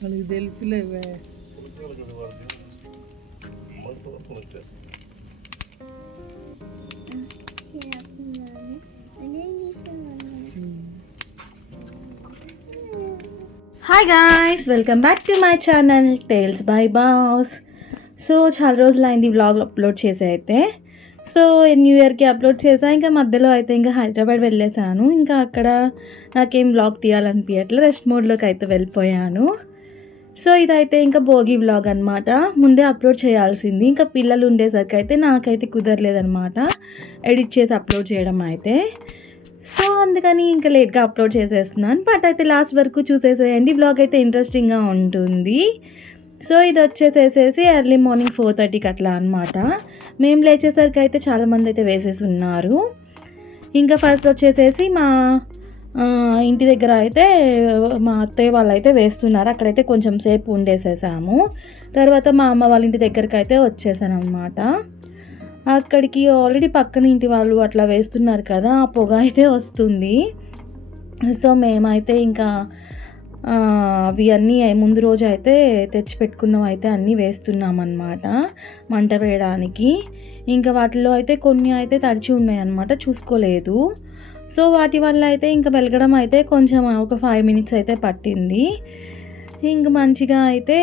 వాళ్ళకి తెలుసులేవే. Hi guys, welcome back to my channel tales by boss. So చాలా రోజులైంది వ్లాగ్ అప్లోడ్ చేసి అయితే. సో న్యూ ఇయర్కి అప్లోడ్ చేసా. ఇంకా మధ్యలో అయితే ఇంకా హైదరాబాద్ వెళ్ళేసాను. ఇంకా అక్కడ నాకేం వ్లాగ్ తీయాలనిపించట్లేదు, రెస్ట్ మోడ్లోకి అయితే వెళ్ళిపోయాను. సో ఇదైతే ఇంకా భోగి వ్లాగ్ అనమాట. ముందే అప్లోడ్ చేయాల్సింది, ఇంకా పిల్లలు ఉండేసరికి అయితే నాకైతే కుదరలేదనమాట ఎడిట్ చేసి అప్లోడ్ చేయడం అయితే. సో అందుకని ఇంకా లేట్గా అప్లోడ్ చేసేస్తున్నాను. బట్ అయితే లాస్ట్ వరకు చూసేసేయండి, బ్లాగ్ అయితే ఇంట్రెస్టింగ్గా ఉంటుంది. సో ఇది వచ్చేసేసి ఎర్లీ మార్నింగ్ 4:30కి అట్లా అనమాట. మేము లేచేసరికి అయితే చాలామంది అయితే వేసేసి ఉన్నారు. ఇంకా ఫస్ట్ వచ్చేసేసి మా ఇంటి దగ్గర అయితే మా అత్తయ్య వాళ్ళు అయితే వేస్తున్నారు. అక్కడైతే కొంచెం సేపు ఉండేసేసాము. తర్వాత మా అమ్మ వాళ్ళ ఇంటి దగ్గరికి అయితే వచ్చేసాను అనమాట. అక్కడికి ఆల్రెడీ పక్కన ఇంటి వాళ్ళు అట్లా వేస్తున్నారు కదా, ఆ పొగ అయితే వస్తుంది. సో మేమైతే ఇంకా అవి అన్నీ ముందు రోజు అయితే తెచ్చిపెట్టుకున్నవి అయితే అన్నీ వేస్తున్నాం అన్నమాట మంట వేయడానికి. ఇంకా వాటిలో అయితే కొన్ని అయితే తడిచి ఉన్నాయి అన్నమాట, చూసుకోలేదు. సో వాటి వల్ల అయితే ఇంకా వెలగడం అయితే కొంచెం ఒక 5 minutes అయితే పట్టింది. ఇంక మంచిగా అయితే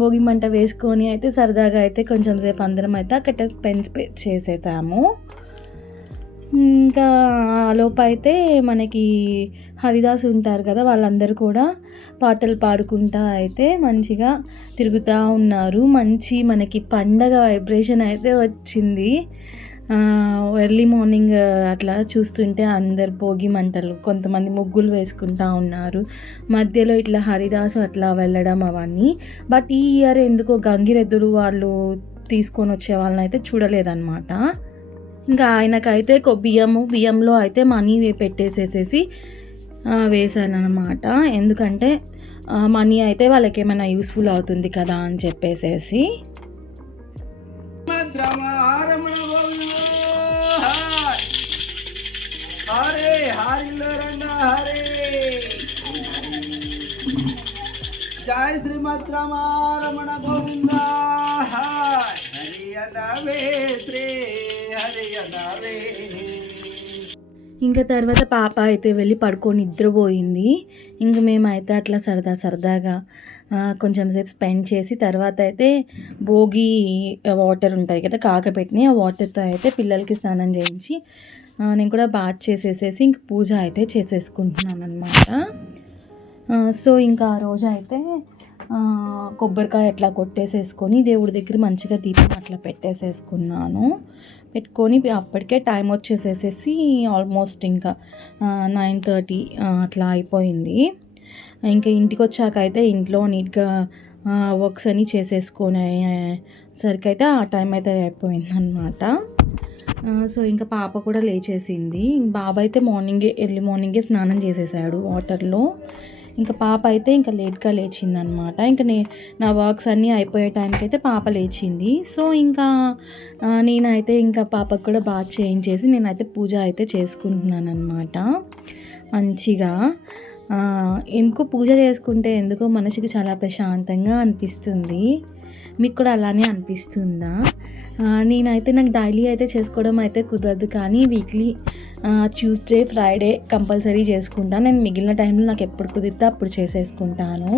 భోగి మంట వేసుకొని అయితే సరదాగా అయితే కొంచెం సేపు అందరం అయితే అక్కడ స్పెండ్ చేసేసాము. ఇంకా ఆలోపు అయితే మనకి హరిదాస్ ఉంటారు కదా, వాళ్ళందరూ కూడా పాటలు పాడుకుంటా అయితే మంచిగా తిరుగుతూ ఉన్నారు. మంచి మనకి పండగ వైబ్రేషన్ అయితే వచ్చింది. ఎర్లీ మార్నింగ్ అట్లా చూస్తుంటే అందరు భోగి మంటలు, కొంతమంది ముగ్గులు వేసుకుంటూ ఉన్నారు. మధ్యలో ఇట్లా హరిదాసు అట్లా వెళ్ళడం అవన్నీ. బట్ ఈ ఇయర్ ఎందుకో గంగిరెద్దులు వాళ్ళు తీసుకొని వచ్చే వాళ్ళని అయితే చూడలేదన్నమాట. ఇంకా ఆయనకైతే బియ్యంలో అయితే మనీ పెట్టేసేసేసి వేసాను అనమాట. ఎందుకంటే మనీ అయితే వాళ్ళకి ఏమైనా యూస్ఫుల్ అవుతుంది కదా అని చెప్పేసేసి. హరే హరిలరంగ హరే జయ శ్రీమద్ రమణ గోవింద హరి అనవే శ్రీ హరి అనవే. ఇంకా తర్వాత పాప అయితే వెళ్ళి పడుకొని నిద్రపోయింది. ఇంక మేమైతే అట్లా సరదాగా కొంచెం సేపు స్పెండ్ చేసి తర్వాత అయితే భోగి వాటర్ ఉంటాయి కదా కాకపెట్టినాయి, ఆ వాటర్తో అయితే పిల్లలకి స్నానం చేయించి నేను కూడా బాత్ చేసేసేసి ఇంక పూజ అయితే చేసేసుకుంటున్నాను అనమాట. సో ఇంకా ఆ రోజు అయితే కొబ్బరికాయ అట్లా కొట్టేసేసుకొని దేవుడి దగ్గర మంచిగా దీపం అట్లా పెట్టుకొని అప్పటికే టైం వచ్చేసేసి ఆల్మోస్ట్ ఇంకా 9:30 అట్లా అయిపోయింది. ఇంకా ఇంటికి వచ్చాక అయితే ఇంట్లో నీట్గా వర్క్స్ అన్నీ చేసేసుకొని సరికైతే ఆ టైం అయితే అయిపోయింది అనమాట. సో ఇంకా పాప కూడా లేచేసింది. బాబు అయితే ఎర్లీ మార్నింగే స్నానం చేసేసాడు వాటర్లో. ఇంకా పాప అయితే ఇంకా లేట్గా లేచిందనమాట. ఇంకా నా వర్క్స్ అన్నీ అయిపోయే టైంకి అయితే పాప లేచింది. సో ఇంకా నేనైతే ఇంకా పాపకు కూడా బాత్ చేయించేసి నేనైతే పూజ అయితే చేసుకుంటున్నాను అనమాట. మంచిగా ఎందుకో పూజ చేసుకుంటే ఎందుకో మనసుకి చాలా ప్రశాంతంగా అనిపిస్తుంది. మీకు కూడా అలానే అనిపిస్తుందా? నేనైతే నాకు డైలీ అయితే చేసుకోవడం అయితే కుదరదు, కానీ వీక్లీ ట్యూస్డే ఫ్రైడే కంపల్సరీ చేసుకుంటాను. నేను మిగిలిన టైంలో నాకు ఎప్పుడు కుదిరితే అప్పుడు చేసేసుకుంటాను.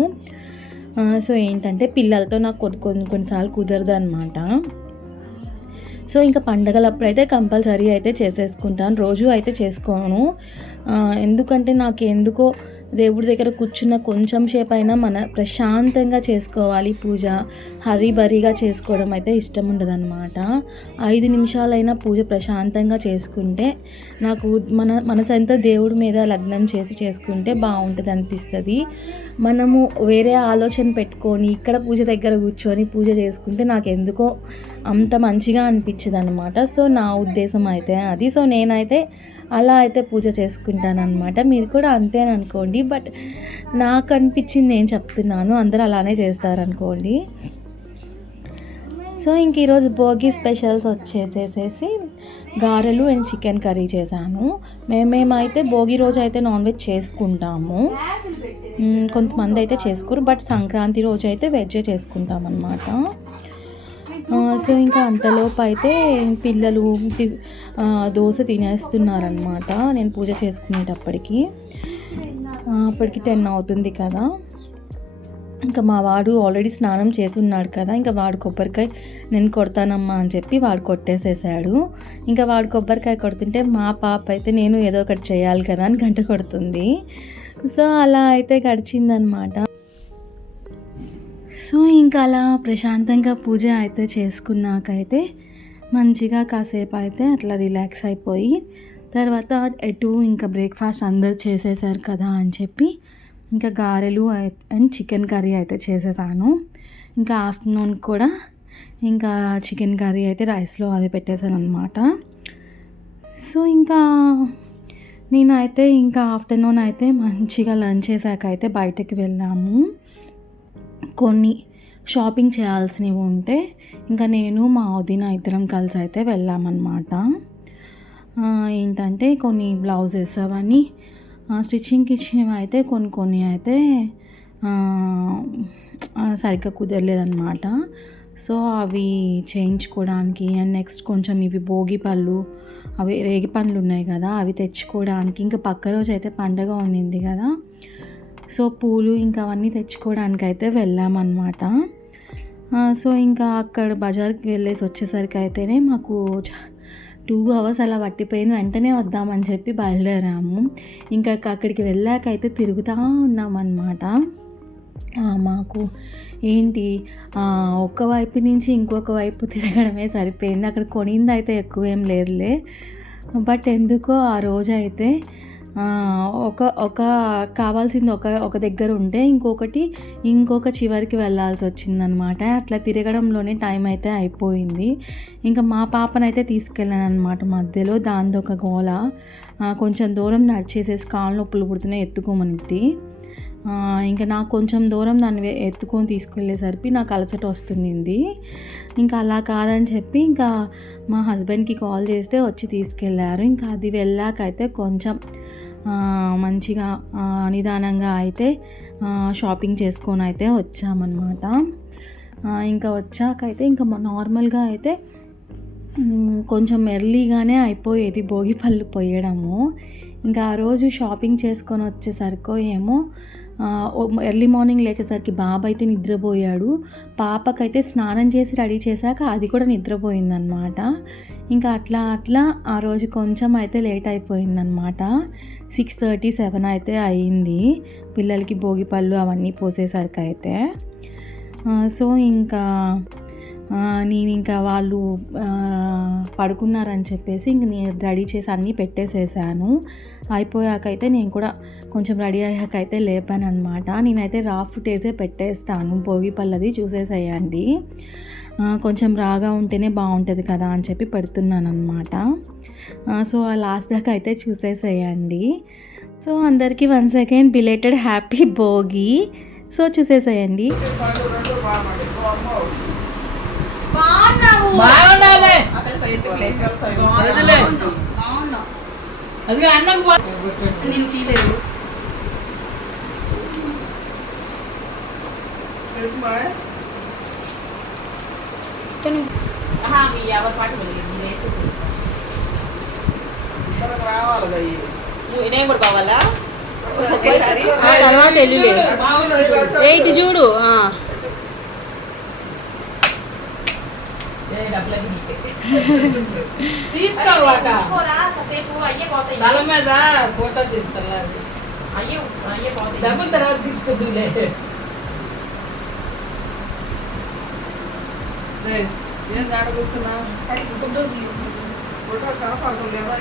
సో ఏంటంటే పిల్లలతో నాకు కొన్నిసార్లు కుదరదు అనమాట. సో ఇంకా పండగలప్పుడు అయితే కంపల్సరీ అయితే చేసేసుకుంటాను, రోజు అయితే చేసుకోను. ఎందుకంటే నాకు ఎందుకో దేవుడి దగ్గర కూర్చున్న కొంచెం సేపు అయినా మన ప్రశాంతంగా చేసుకోవాలి పూజ. హరీబరీగా చేసుకోవడం అయితే ఇష్టం ఉండదన్నమాట. 5 నిమిషాలైనా పూజ ప్రశాంతంగా చేసుకుంటే నాకు మనసంతా దేవుడి మీద లగ్నం చేసి చేసుకుంటే బాగుంటుంది అనిపిస్తుంది. మనము వేరే ఆలోచన పెట్టుకొని ఇక్కడ పూజ దగ్గర కూర్చొని పూజ చేసుకుంటే నాకు ఎందుకో అంత మంచిగా అనిపించదు అనమాట. సో నా ఉద్దేశం అయితే అది. సో నేనైతే అలా అయితే పూజ చేసుకుంటానన్నమాట. మీరు కూడా అంతేననుకోండి, బట్ నాకు అనిపించింది నేను చెప్తున్నాను, అందరూ అలానే చేస్తారనుకోండి. సో ఇంక ఈరోజు భోగి స్పెషల్స్ వచ్చేసేసి గారెలు అండ్ చికెన్ కర్రీ చేశాను. మేమైతే భోగి రోజు అయితే నాన్ వెజ్ చేసుకుంటాము. కొంతమంది అయితే చేసుకోరు, బట్ సంక్రాంతి రోజు అయితే వెజ్జే చేసుకుంటాం అన్నమాట. సో ఇంకా అంతలోపు అయితే పిల్లలు దోశ తినేస్తున్నారనమాట. నేను పూజ చేసుకునేటప్పటికి అప్పటికి 10 అవుతుంది కదా. ఇంకా మా వాడు ఆల్రెడీ స్నానం చేసి ఉన్నాడు కదా, ఇంకా వాడు కొబ్బరికాయ నేను కొడతానమ్మా అని చెప్పి వాడు కొట్టేసేసాడు. ఇంకా వాడు కొబ్బరికాయ కొడుతుంటే మా పాప అయితే నేను ఏదో ఒకటి చేయాలి కదా అని గంట కొడుతుంది. సో అలా అయితే గడిచిందనమాట. సో ఇంకా అలా ప్రశాంతంగా పూజ అయితే చేసుకున్నాకైతే మంచిగా కాసేపు అయితే అట్లా రిలాక్స్ అయిపోయి తర్వాత ఇంకా బ్రేక్ఫాస్ట్ అందరు చేసేసారు కదా అని చెప్పి ఇంకా గారెలు అండ్ చికెన్ కర్రీ అయితే చేసేసాను. ఇంకా ఆఫ్టర్నూన్ కూడా ఇంకా చికెన్ కర్రీ అయితే రైస్లో అది పెట్టేశాను అనమాట. సో ఇంకా నేనైతే ఇంకా ఆఫ్టర్నూన్ అయితే మంచిగా లంచ్ చేశాక అయితే బయటకు వెళ్ళాము. కొన్ని షాపింగ్ చేయాల్సినవి ఉంటే ఇంకా నేను మా వదిన ఇద్దరం కలిసి అయితే వెళ్ళామన్నమాట. ఏంటంటే కొన్ని బ్లౌజెస్ అవన్నీ స్టిచ్చింగ్కి ఇచ్చినవి అయితే కొన్ని అయితే సరిగ్గా కుదరలేదన్నమాట. సో అవి చేయించుకోవడానికి అండ్ నెక్స్ట్ కొంచెం ఇవి భోగి పళ్ళు అవి రేగి పండ్లు ఉన్నాయి కదా అవి తెచ్చుకోవడానికి, ఇంకా పక్క రోజు అయితే పండగ ఉండింది కదా, సో పూలు ఇంకా అవన్నీ తెచ్చుకోవడానికి అయితే వెళ్ళామన్నమాట. సో ఇంకా అక్కడ బజార్కి వెళ్ళేసి వచ్చేసరికి అయితేనే మాకు 2 hours అలా పట్టిపోయింది. వెంటనే వద్దామని చెప్పి బయలుదేరాము. ఇంకా అక్కడికి వెళ్ళాకైతే తిరుగుతూ ఉన్నామన్నమాట. మాకు ఏంటి ఒక్క వైపు నుంచి ఇంకొక వైపు తిరగడమే సరిపోయింది. అక్కడ కొనింది అయితే ఎక్కువేం లేదులే, బట్ ఎందుకో ఆ రోజు అయితే ఒక కావాల్సింది ఒక దగ్గర ఉంటే ఇంకొక చివరికి వెళ్ళాల్సి వచ్చిందనమాట. అట్లా తిరగడంలోనే టైం అయితే అయిపోయింది. ఇంకా మా పాపనైతే తీసుకెళ్ళాను అనమాట మధ్యలో. దాంతో ఒక గోల, కొంచెం దూరం నడిచేసేసి కాళ్ళు నొప్పులు పుడుతున్నాయి ఎత్తుకోమనిద్ది. ఇంకా నాకు కొంచెం దూరం దాన్ని ఎత్తుకొని తీసుకెళ్ళేసరికి నాకు అలసట వస్తుంది. ఇంకా అలా కాదని చెప్పి ఇంకా మా హస్బెండ్కి కాల్ చేస్తే వచ్చి తీసుకెళ్ళారు. ఇంకా అది వెళ్ళాకైతే కొంచెం మంచిగా నిదానంగా అయితే షాపింగ్ చేసుకొని అయితే వచ్చామన్నమాట. ఇంకా వచ్చాకైతే ఇంకా నార్మల్గా అయితే కొంచెం ఎర్లీగానే అయిపోయేది భోగి పళ్ళు పోయడము. ఇంకా ఆ రోజు షాపింగ్ చేసుకొని వచ్చేసరికో ఏమో ఎర్లీ మార్నింగ్ లేచేసరికి బాబు అయితే నిద్రపోయాడు. పాపకైతే స్నానం చేసి రెడీ చేశాక అది కూడా నిద్రపోయిందనమాట. ఇంకా అట్లా ఆ రోజు కొంచెం అయితే లేట్ అయిపోయిందనమాట. 6:30, 7 అయితే అయ్యింది పిల్లలకి భోగి పళ్ళు అవన్నీ పోసేసరికి అయితే. సో ఇంకా నేను ఇంకా వాళ్ళు పడుకున్నారని చెప్పేసి ఇంక నేను రెడీ చేసి అన్నీ పెట్టేసేసాను. అయిపోయాకైతే నేను కూడా కొంచెం రెడీ అయ్యాకైతే లేపాను అనమాట. నేనైతే రా ఫుటేజే పెట్టేస్తాను భోగి పళ్ళది, చూసేసేయండి. కొంచెం రాగా ఉంటేనే బాగుంటుంది కదా అని చెప్పి పెడుతున్నాను అనమాట. సో ఆ లాస్ట్ దాకా అయితే చూసేసేయండి. సో అందరికీ once again belated happy Bhogi. So చూసేసేయండి. అన్నం నేను తీయలేదు. మీ ఎవరి పాటు నేను కూడా కావాలా తర్వాత ఎయిట్ చూడు తీసుకోవాలా తల మీద ఫోటో తీసుకోవాలి, డబ్బులు తర్వాత తీసుకుంటుండే. ఏం దాడ కూర్చున్నా ఫోటో కనపడుతుంది కదా.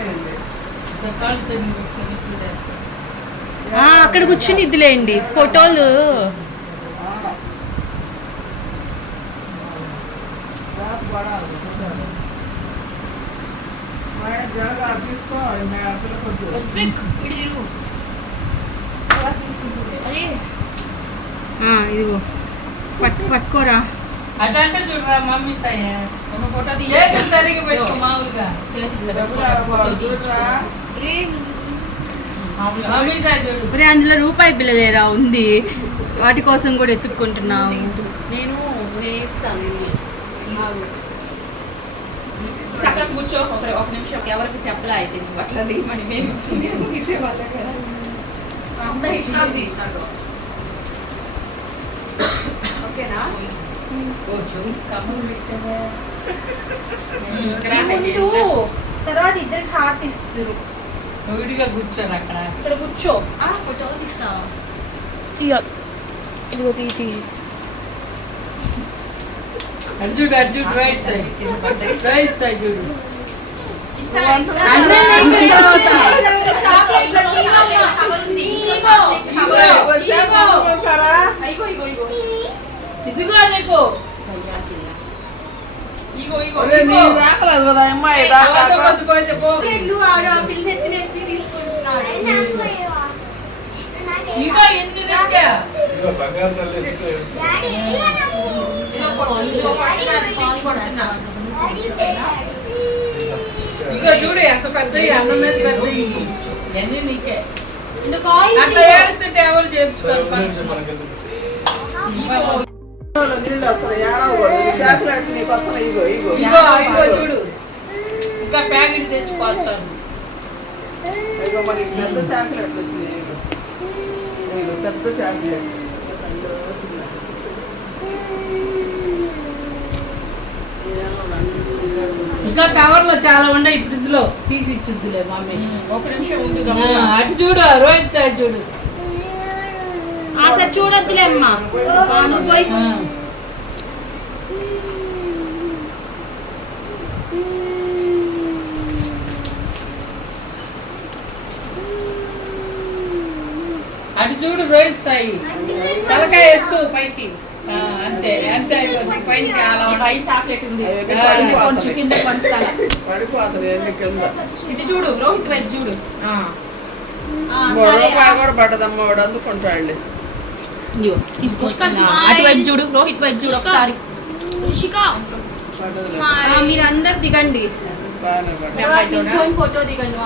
అక్కడ కూర్చుని ఇద్దులేండి ఫోటోలు. తీసుకో ఇదిగో పట్టుకోరా. అటంటే చూడరా మమ్మీ సాయి ఫోటో తీసి సరిగ్గా పెట్టుకో మామూలుగా. మమ్మీ సాయి చూడు. మరి అందులో రూపాయి బిల్ల లేరా ఉంది, వాటి కోసం కూడా ఎత్తుక్కుంటున్నావు. నేను ఇస్తాను చక్కగా కూర్చో. ఒక నిమిషం ఎవరికి చెప్పలే అయితే అట్లా దిగమని మేము తీసేవాళ్ళం కదా. ఓకేనా? తర్వాత ఇద్దరికి హార్ట్ ఇస్తారు. విడిగా కూర్చోరు అక్కడ. ఇక్కడ కూర్చో. ఫోటో తీస్తావా? ఇదిగో తీసి అర్జుడు రైట్ సైడ్ చూడు. ఇదిగో నీకు ఇగో ఎన్ని తెచ్చా. ఇగో చూడు ఎంత పెద్ద అన్నం మీద పెద్ద ఇవన్నీ నీకే. అట్లా ఏడుస్తుంటే ఎవరు చేయించుకోరు ఫంక్షన్. ఇగో చూడు ఇంకా ప్యాకెట్ తెచ్చిపోతాను. పెద్ద చాక్లెట్లు వచ్చినాయి. పెద్ద చాక్లెట్ ఇంకా కవర్ లో చాలా ఉన్నాయి, ఫ్రిడ్జ్ లో తీసి ఇచ్చుద్దిలే మమ్మీ. ఒక నిమిషం ఉంది. అటు చూడు రోహిత్ సార్ చూడు. సార్ చూడొద్దులే అమ్మా. పోయి అటు చూడు రోహిత్ సాయి తలకాయ ఎత్తు పైకి. అంతే అంతే. పైన చాలా పైన చాక్లెట్ ఉంది, కొంచెం కింద పంచాల. పడిపోతుంది కింద. ఇటు చూడు రోహిత్ వైపు చూడు. కూడా పడ్డదమ్మ వాడు అందుకుంటాడు. అటువైపు చూడు, రోహిత్ వైపు చూడు ఒకసారి. మీరందరు దిగండి, ఫోటో దిగండి.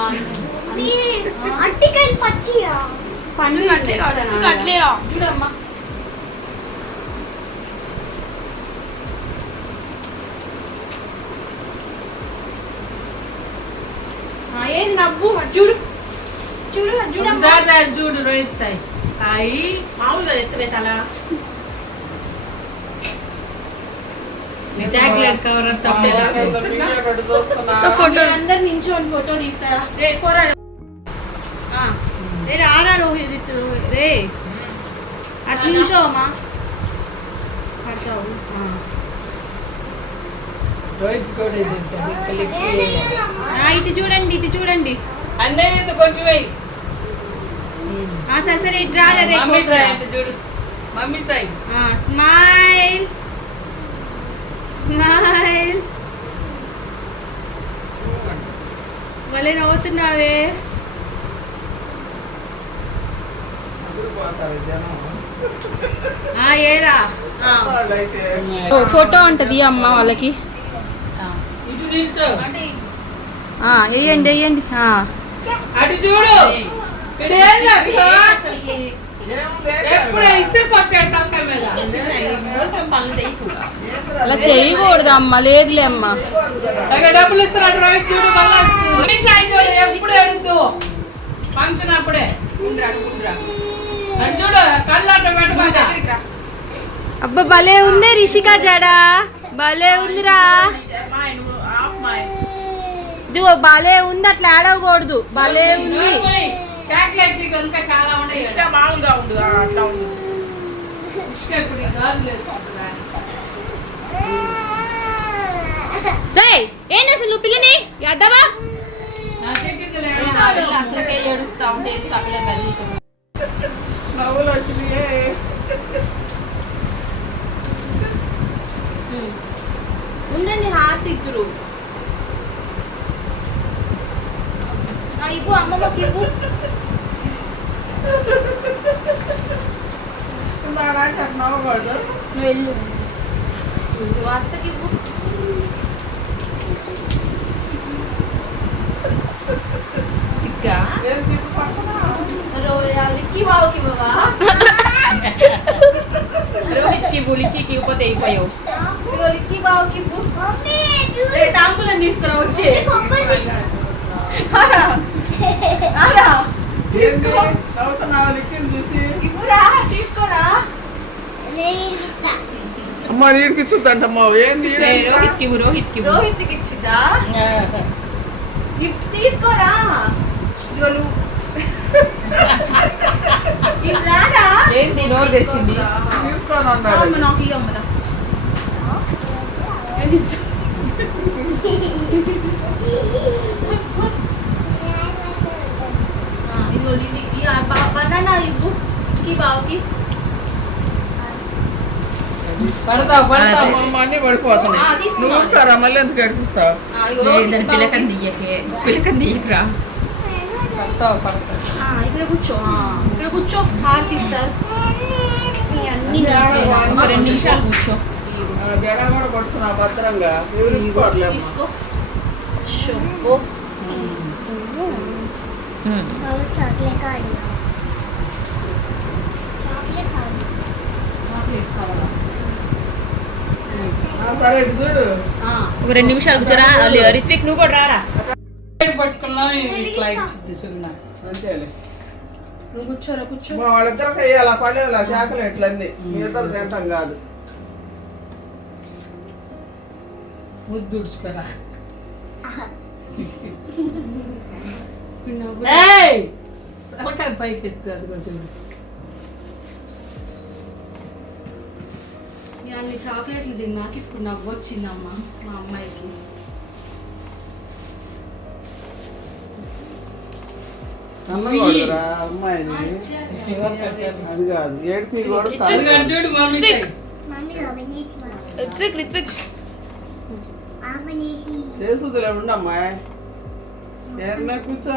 చూడమ్మా. ఏది నవ్వు చూడు చూడు చూడు చూడు రోహిత్ సాయి. హాయ్ మామూలుగా ఎత్తవే తల. చాక్లెట్ కవర్ అంతా ఫోటో అందరు నించోని ఫోటో తీస్తారా? రే పోరా రే రారా రోహిత్ రే అట్లా నించోమా పడతావు. రోహిత్ కూడా చేశాడు. ఇటు చూడండి ఇటు చూడండి. అన్నయ్య కొంచెం వేయి. సరే సరే ఇటు రారా రే. మమ్మీ సాయి అంటే చూడు. Mummy Sai smile smile. మళ్ళీ నవ్వుతున్నావే. ఏరా ఫోటో అంటది అమ్మ వాళ్ళకి. ఇటు నిల్చో. వేయండి వేయండి. అటు చూడు. ఎప్పుడు ఇసురు పట్టాడు తలకాయ మీద. అలా చేయకూడదు అమ్మ. లేదులే అమ్మ. డబ్బులు ఇస్తున్నాడు రోహిత్ చూడు. మళ్ళీ సాయి చూడు ఎప్పుడు అడుగుతూ ఫంక్షన్ అప్పుడే. అటు చూడు కళ్ళాట పెట్ట. అబ్బా భలే ఉంది రిషిక జడ, భలే ఉందిరా. ఇదిగో భలే ఉంది, అట్లా ఆడకూడదు. భలే ఉంది. చాక్లెట్ ఇంకా చాలా ఉన్నాయి. మామూలుగా ఉండు అట్లా ఉండు. ఇప్పుడు గాజులు వేసుకుంటుందా? ఏంటి అసలు నువ్వు పిల్లని అద్దవా? నవ్వులు వచ్చినాయే. ఉండండి హార్ట్ ఇద్దరు. ఇవ్వు అమ్మమ్మకి ఇవ్వు. నవ్వకూడదు. వెళ్ళు అత్తకి ఇవ్వు. సిగ్గా ఏం చెప్పు పక్కన లిక్కి బావకి ఇవ్వవా? రోహిత్కి ఇవ్వు, లిక్కీకి ఇవ్వకపోతే అయిపోయావు. ఇదిగో లిక్కి బావకి ఇవ్వు. తాంబూలం తీసుకురా వచ్చి. ఏంది అవుతున్నావు లిక్కిని చూసి ఇవ్వురా, తీసుకోరా. అమ్మ నీడికి ఇచ్చుద్దంటమ్మా ఏంది ఈడ ఎంత? రోహిత్కి ఇవ్వు, రోహిత్కి ఇవ్వు. రోహిత్కి ఇచ్చిద్దా? తీసుకోరా. ఇదిగో నువ్వు ఇది రారా? ఏంది నోరు తెచ్చింది? తీసుకొని అన్నాడు అమ్మ నాకు ఇయ్యి అమ్మదా. ఇదిగో బనానా ఇవ్వు కి బావకి. పడతావు అమ్మ అన్నీ పడిపోతున్నాయి. ఆ, తీసుకున్నా. నువ్వు ఉంటారా మళ్ళీ ఎందుకు ఏడిపిస్తావు? దాని పిలకం దియ్యకే, పిలకం దియ్యకురా. పడతావు ఇక్కడ కూర్చో. ఇక్కడ కూర్చో. హార్ట్ ఇస్తారు. అన్ని ఒక 2 నిమిషాలు కూర్చో. జడ కూడా కొడుతున్నా భద్రంగా ఎవరికి తీసుకో. షో. చాక్లెట్ కావాలా? సరే ఇటు చూడు ఒక 2 నిమిషాలు కూర్చోరా. రిత్విక్ నువ్వు కూడా రారా. పట్టుకున్నాం ఇట్లా ఇచ్చింది సున్నా. అంతేలే నువ్వు కూర్చోరా, కూర్చో. మా వాళ్ళిద్దరికి వేయాల పడేలా చాకలెట్లన్నీ మీ ఇద్దరు తింటాం కాదు. ముద్దు ఉడుచుకోరా. తలకాయ పైకి ఎత్తు అది కొంచెం. అన్ని చాక్లెట్లు తిన్నాక ఇప్పుడు నవ్వు వచ్చిందమ్మా మా అమ్మాయికి. అన్నవాడురా అమ్మాయిని అది కాదు ఏడిపి కూడా అది కాదు చూడు మమ్మీ. రిత్విక్ చేసుదులే ఉండమ్మా ఏమన్నా కూర్చో